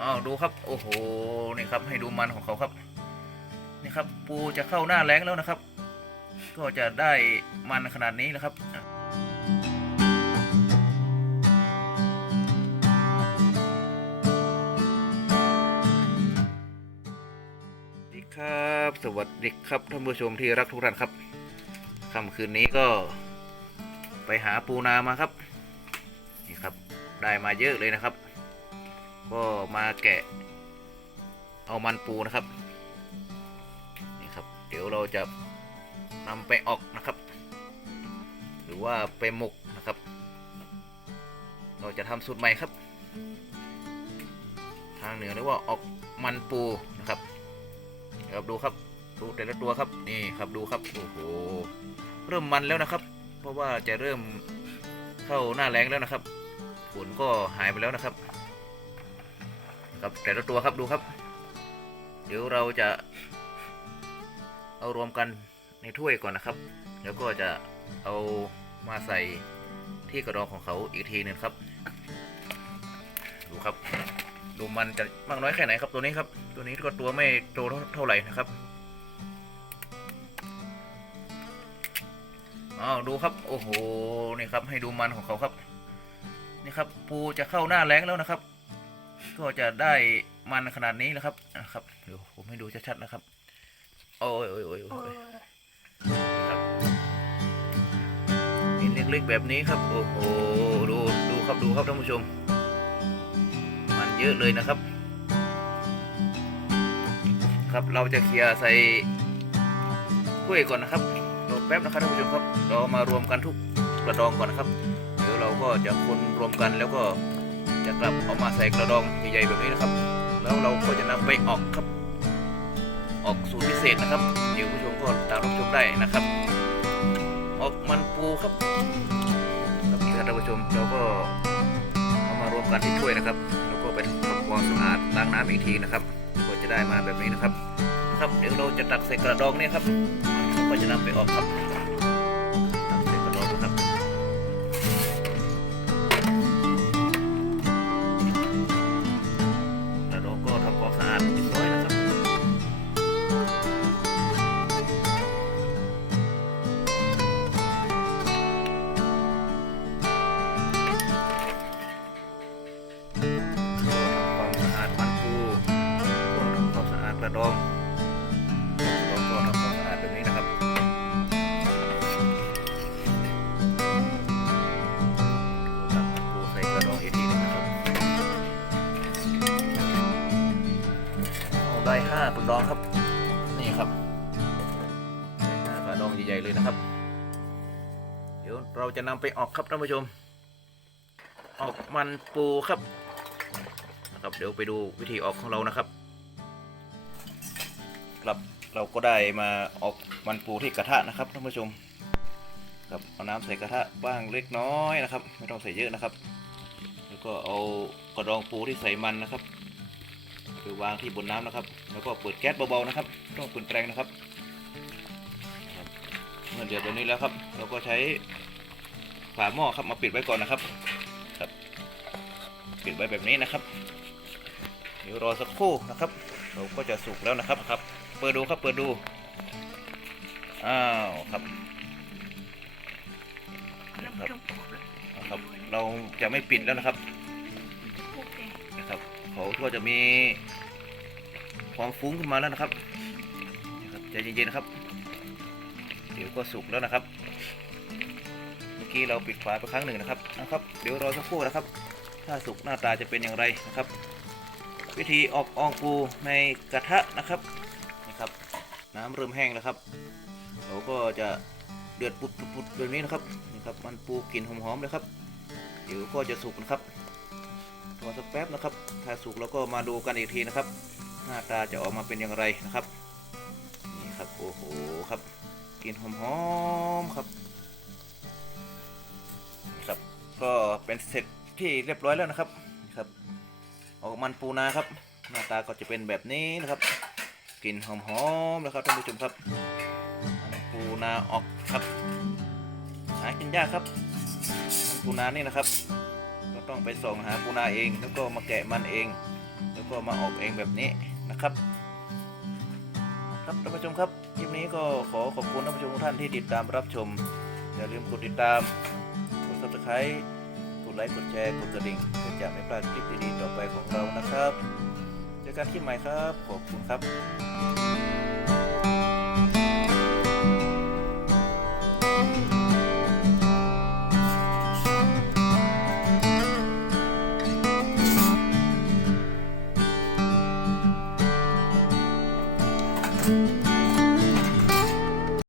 อ้าวดูครับ โอ้โหนี่ครับ ให้ดูมันของเขาครับ นี่ครับ ปูจะเข้าหน้าแรงแล้วนะครับ ก็จะได้มันขนาดนี้นะครับสวัสดีครับ สวัสดีครับท่านผู้ชมที่รักทุกท่านครับค่ำคืนนี้ก็ไปหาปูนามาครับ นี่ครับ ได้มาเยอะเลยนะครับ ก็มาแกะ เอามันปูนะครับ นี่ครับ เดี๋ยวเราจะนำไปออกนะครับ หรือว่าไปหมกนะครับ เราจะทำสูตรใหม่ครับ ทางเหนือเรียกว่าออกมันปูนะครับครับดูครับดูแต่ละตัวครับนี่ครับดูครับโอ้โหเริ่มมันแล้วนะครับ เพราะว่าจะเริ่มเข้าหน้าแรงแล้วนะครับฝนก็หายไปแล้วนะครับ ครับแต่ละตัวครับดูครับ เดี๋ยวเราจะ เอารวมกันในถ้วยก่อนนะครับ แล้วก็จะเอามาใส่ที่กระดองของเขาอีกทีหนึงครับ ดูครับ ดูมันจะมากน้อยแค่ไหนครับตัวนี้ครับ ตัวนี้ก็ตัวไม่โตเท่าเท่าไหร่นะครับอ้าวดูครับ โอ้โหนี่ครับ ให้ดูมันของเขาครับ นี่ครับ ปูจะเข้าหน้าแรงแล้วนะครับ ก็จะได้มันขนาดนี้นะครับนะครับเดี๋ยวผมให้ดูชัดๆนะครับ โอ้ยโอ้ยโอ้ยโอ้ยครับนี่เล็กๆแบบนี้ครับโอ้โหดูดูครับดูครับท่านผู้ชม มันเยอะเลยนะครับ ครับเราจะเคลียร์ใส่ถ้วยก่อนนะครับรอแป๊บนะครับท่านผู้ชมครับ เรามารวมกันทุกกระดองก่อนนะครับ เดี๋ยวเราก็จะคนรวมกันแล้วก็ จะกลับเอามาใส่กระดองใหญ่ๆแบบนี้นะครับ แล้วเราก็จะนำไปออกครับ ออกสูตรพิเศษนะครับ เดี๋ยวผู้ชมก็ตามรับชมได้นะครับ ออกมันปูครับครับท่านผู้ชมเราก็เอามารวมกันที่ถ้วยนะครับ แล้วก็ไปทำความสะอาดล้างน้ำอีกทีนะครับ ก็จะได้มาแบบนี้นะครับ ครับเดี๋ยวเราจะตักใส่กระดองเนี่ยครับก็จะนำไปออกครับ ระดองกระดงก็ทำความสะอาดแบบนี้นะครับตักปูใส่กระดองอีกทีหนึงนะครับเอาได้ห้ากระดองครับ นี่ครับได้ห้ากระดองใหญ่ๆเลยนะครับ เดี๋ยวเราจะนำไปออกครับท่านผู้ชม ออกมันปูครับนะครับ เดี๋ยวไปดูวิธีออกของเรานะครับ ครับเราก็ได้มาออกมันปูที่กระทะนะครับท่านผู้ชมครับเอาน้ำใส่กระทะบ้างเล็กน้อยนะครับ ไม่ต้องใส่เยอะนะครับ แล้วก็เอากระดองปูที่ใส่มันนะครับไปวางที่บนน้ำนะครับ แล้วก็เปิดแก๊สเบาๆนะครับต้องเปิดแรงนะครับครับเมื่อเดือดแบบนี้แล้วครับ เราก็ใช้ฝาหม้อครับมาปิดไว้ก่อนนะครับครับ ปิดไว้แบบนี้นะครับ เดี๋ยวรอสักครู่นะครับ เราก็จะสุกแล้วนะครับครับ เปิดดูครับ เปิดดู อ้าวครับนะครับครับ เราจะไม่ปิดแล้วนะครับนะครับเขาก็จะมีความฟุ้งขึ้นมาแล้วนะครับครับใจเย็นๆครับ เดี๋ยวก็สุกแล้วนะครับ เมื่อกี้เราปิดฝาไปครั้งหนึ่งนะครับนะครับ เดี๋ยวรอสักครู่นะครับ ถ้าสุกหน้าตาจะเป็นอย่างไรนะครับ วิธีออกอองปูในกระทะนะครับ น้ำเริ่มแห้งแล้วครับ เราก็จะเดือดปุดปุดๆแบบนี้นะครับนี่ครับ มันปูกลิ่นหอมๆเลยครับ เดี๋ยวก็จะสุกนะครับรอสักแป๊บนะครับ ถ้าสุกเราก็มาดูกันอีกทีนะครับ หน้าตาจะออกมาเป็นอย่างไรนะครับ นี่ครับ โอ้โหครับกลิ่นหอมๆครับครับ ก็เป็นเสร็จที่เรียบร้อยแล้วนะครับ ครับ ออกมันปูนาครับ หน้าตาก็จะเป็นแบบนี้นะครับ ลิ่นหอมๆนะครับท่านผู้ชมครับปูนาออกครับ หากินยากครับปูนานี่นะครับ ก็ต้องไปส่องหาปูนาเอง แล้วก็มาแกะมันเอง แล้วก็มาออกเองแบบนี้นะครับครับท่านผู้ชมครับคลิปนี้ก็ขอขอบคุณท่านผู้ชมทุกท่านที่ติดตามรับชม อย่าลืมกดติดตาม กด subscribe กดไลค์ กดแชร์ กดกระดิ่งเพื่อจะไม่พลาดคลิปดีๆต่อไปของเรานะครับ กันคลิปใหม่ครับ ขอบคุณครับ